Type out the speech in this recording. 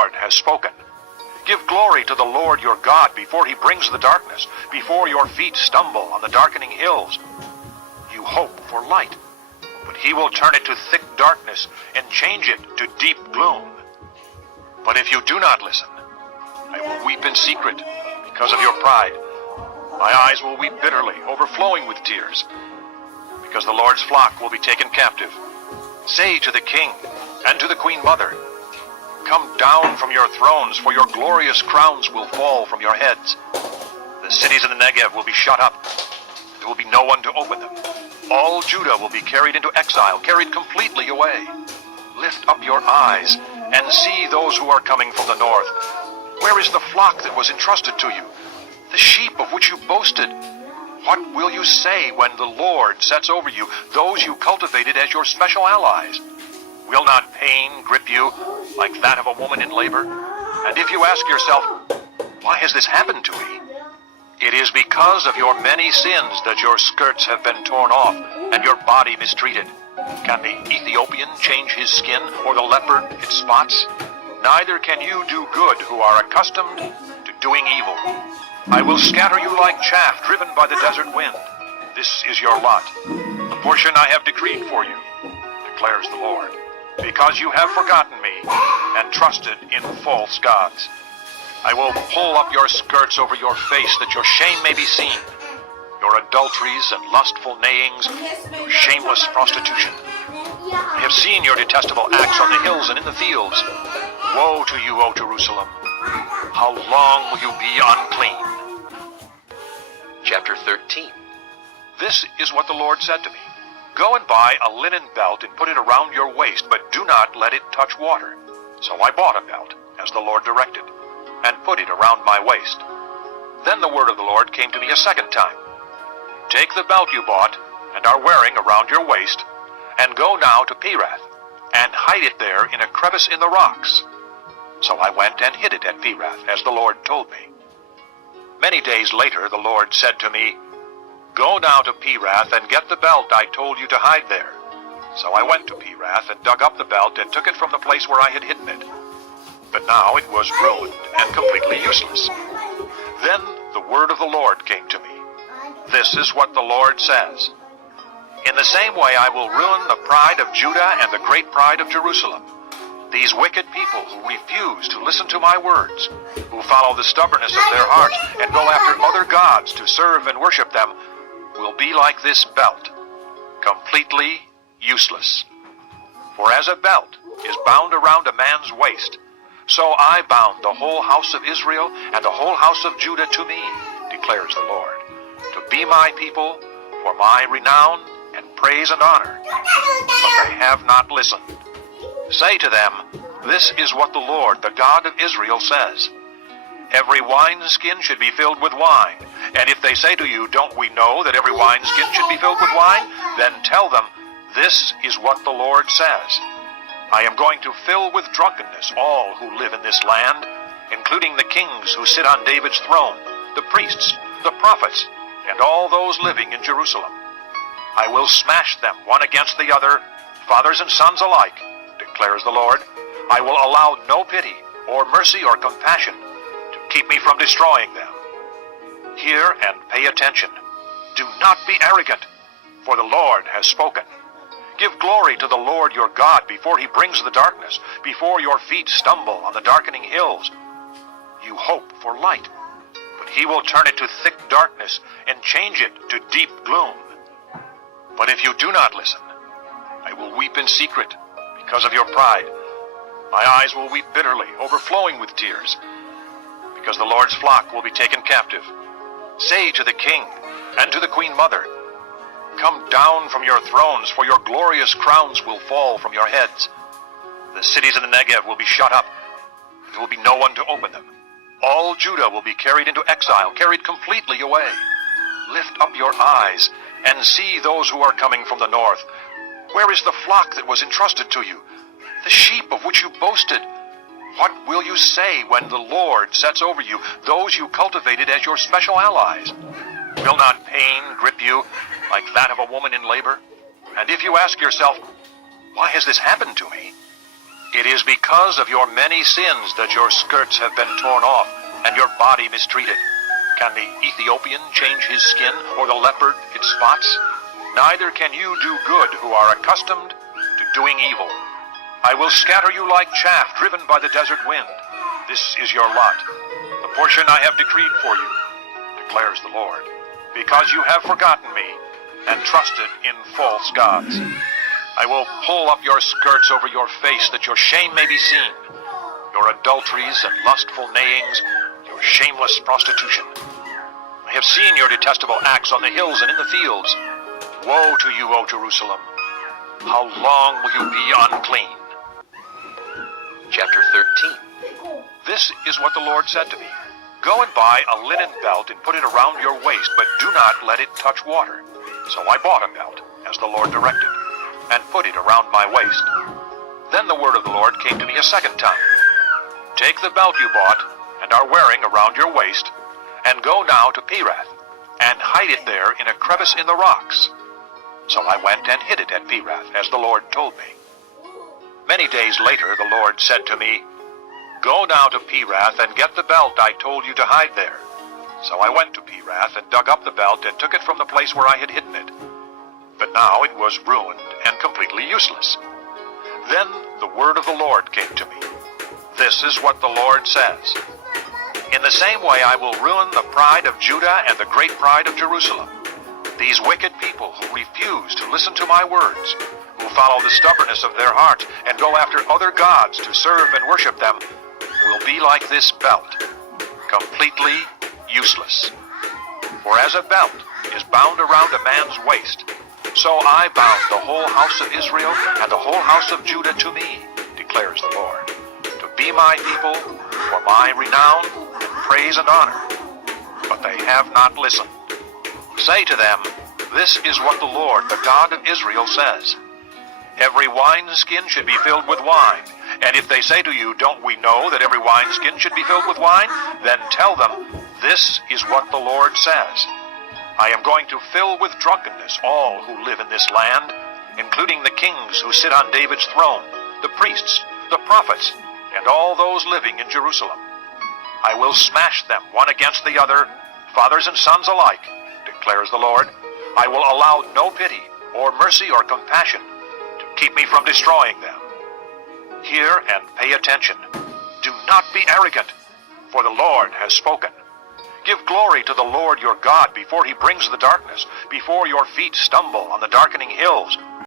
Lord has spoken. Give glory to the Lord your God before he brings the darkness, before your feet stumble on the darkening hills. You hope for light, but he will turn it to thick darkness and change it to deep gloom. But if you do not listen, I will weep in secret because of your pride. My eyes will weep bitterly, overflowing with tears, because the Lord's flock will be taken captive. Say to the king and to the queen mother, come down from your thrones, for your glorious crowns will fall from your heads. The cities of the Negev will be shut up. There will be no one to open them. All Judah will be carried into exile, carried completely away. Lift up your eyes and see those who are coming from the north. Where is the flock that was entrusted to you, the sheep of which you boasted? What will you say when the Lord sets over you those you cultivated as your special allies? Will not pain grip you like that of a woman in labor? And if you ask yourself, why has this happened to me? It is because of your many sins that your skirts have been torn off and your body mistreated. Can the Ethiopian change his skin or the leopard its spots? Neither can you do good who are accustomed to doing evil. I will scatter you like chaff driven by the desert wind. This is your lot, the portion I have decreed for you, declares the Lord, because you have forgotten me and trusted in false gods. I will pull up your skirts over your face that your shame may be seen, your adulteries and lustful neighings, your shameless prostitution. I have seen your detestable acts on the hills and in the fields. Woe to you, O Jerusalem! How long will you be unclean? Chapter 13. This is what the Lord said to me. Go and buy a linen belt and put it around your waist, but do not let it touch water. So I bought a belt, as the Lord directed, and put it around my waist. Then the word of the Lord came to me a second time. Take the belt you bought and are wearing around your waist, and go now to Pirath, and hide it there in a crevice in the rocks. So I went and hid it at Pirath, as the Lord told me. Many days later the Lord said to me, go now to Pirath and get the belt I told you to hide there. So I went to Pirath and dug up the belt and took it from the place where I had hidden it. But now it was ruined and completely useless. Then the word of the Lord came to me. This is what the Lord says. In the same way I will ruin the pride of Judah and the great pride of Jerusalem. These wicked people who refuse to listen to my words, who follow the stubbornness of their hearts and go after other gods to serve and worship them, will be like this belt, completely useless. For as a belt is bound around a man's waist, so I bound the whole house of Israel and the whole house of Judah to me, declares the Lord, to be my people for my renown and praise and honor. But they have not listened. Say to them, this is what the Lord, the God of Israel, says. Every wineskin should be filled with wine. And if they say to you, don't we know that every wineskin should be filled with wine? Then tell them, this is what the Lord says. I am going to fill with drunkenness all who live in this land, including the kings who sit on David's throne, the priests, the prophets, and all those living in Jerusalem. I will smash them one against the other, fathers and sons alike, declares the Lord. I will allow no pity or mercy or compassion to keep me from destroying them. Hear and pay attention. Do not be arrogant, for the Lord has spoken. Give glory to the Lord your God before he brings the darkness, before your feet stumble on the darkening hills. You hope for light, but he will turn it to thick darkness and change it to deep gloom. But if you do not listen, I will weep in secret because of your pride. My eyes will weep bitterly, overflowing with tears, because the Lord's flock will be taken captive. Say to the king and to the queen mother, come down from your thrones, for your glorious crowns will fall from your heads. The cities of the Negev will be shut up. There will be no one to open them. All Judah will be carried into exile, carried completely away. Lift up your eyes and see those who are coming from the north. Where is the flock that was entrusted to you, the sheep of which you boasted? What will you say when the Lord sets over you those you cultivated as your special allies? Will not pain grip you like that of a woman in labor? And if you ask yourself, why has this happened to me? It is because of your many sins that your skirts have been torn off and your body mistreated. Can the Ethiopian change his skin, or the leopard its spots? Neither can you do good who are accustomed to doing evil. I will scatter you like chaff driven by the desert wind. This is your lot, the portion I have decreed for you, declares the Lord, because you have forgotten me and trusted in false gods. I will pull up your skirts over your face that your shame may be seen, your adulteries and lustful neighings, your shameless prostitution. I have seen your detestable acts on the hills and in the fields. Woe to you, O Jerusalem! How long will you be unclean? Chapter 13. This is what the Lord said to me. Go and buy a linen belt and put it around your waist, but do not let it touch water. So I bought a belt, as the Lord directed, and put it around my waist. Then the word of the Lord came to me a second time. Take the belt you bought and are wearing around your waist, and go now to Pirath, and hide it there in a crevice in the rocks. So I went and hid it at Pirath, as the Lord told me. Many days later the Lord said to me, Go now to Pirath and get the belt I told you to hide there. So I went to Pirath and dug up the belt and took it from the place where I had hidden it. But now it was ruined and completely useless. Then the word of the Lord came to me. This is what the Lord says. In the same way I will ruin the pride of Judah and the great pride of Jerusalem. These wicked people who refuse to listen to my words, who follow the stubbornness of their heart and go after other gods to serve and worship them, will be like this belt, completely useless. For as a belt is bound around a man's waist, so I bound the whole house of Israel and the whole house of Judah to me, declares the Lord, to be my people, for my renown, and praise and honor. But they have not listened. Say to them, This is what the Lord, the God of Israel, says. Every wineskin should be filled with wine. And if they say to you, Don't we know that every wineskin should be filled with wine? Then tell them, This is what the Lord says. I am going to fill with drunkenness all who live in this land, including the kings who sit on David's throne, the priests, the prophets, and all those living in Jerusalem. I will smash them one against the other, fathers and sons alike, declares the Lord. I will allow no pity or mercy or compassion to keep me from destroying them. Hear and pay attention. Do not be arrogant, for the Lord has spoken. Give glory to the Lord your God before he brings the darkness, before your feet stumble on the darkening hills.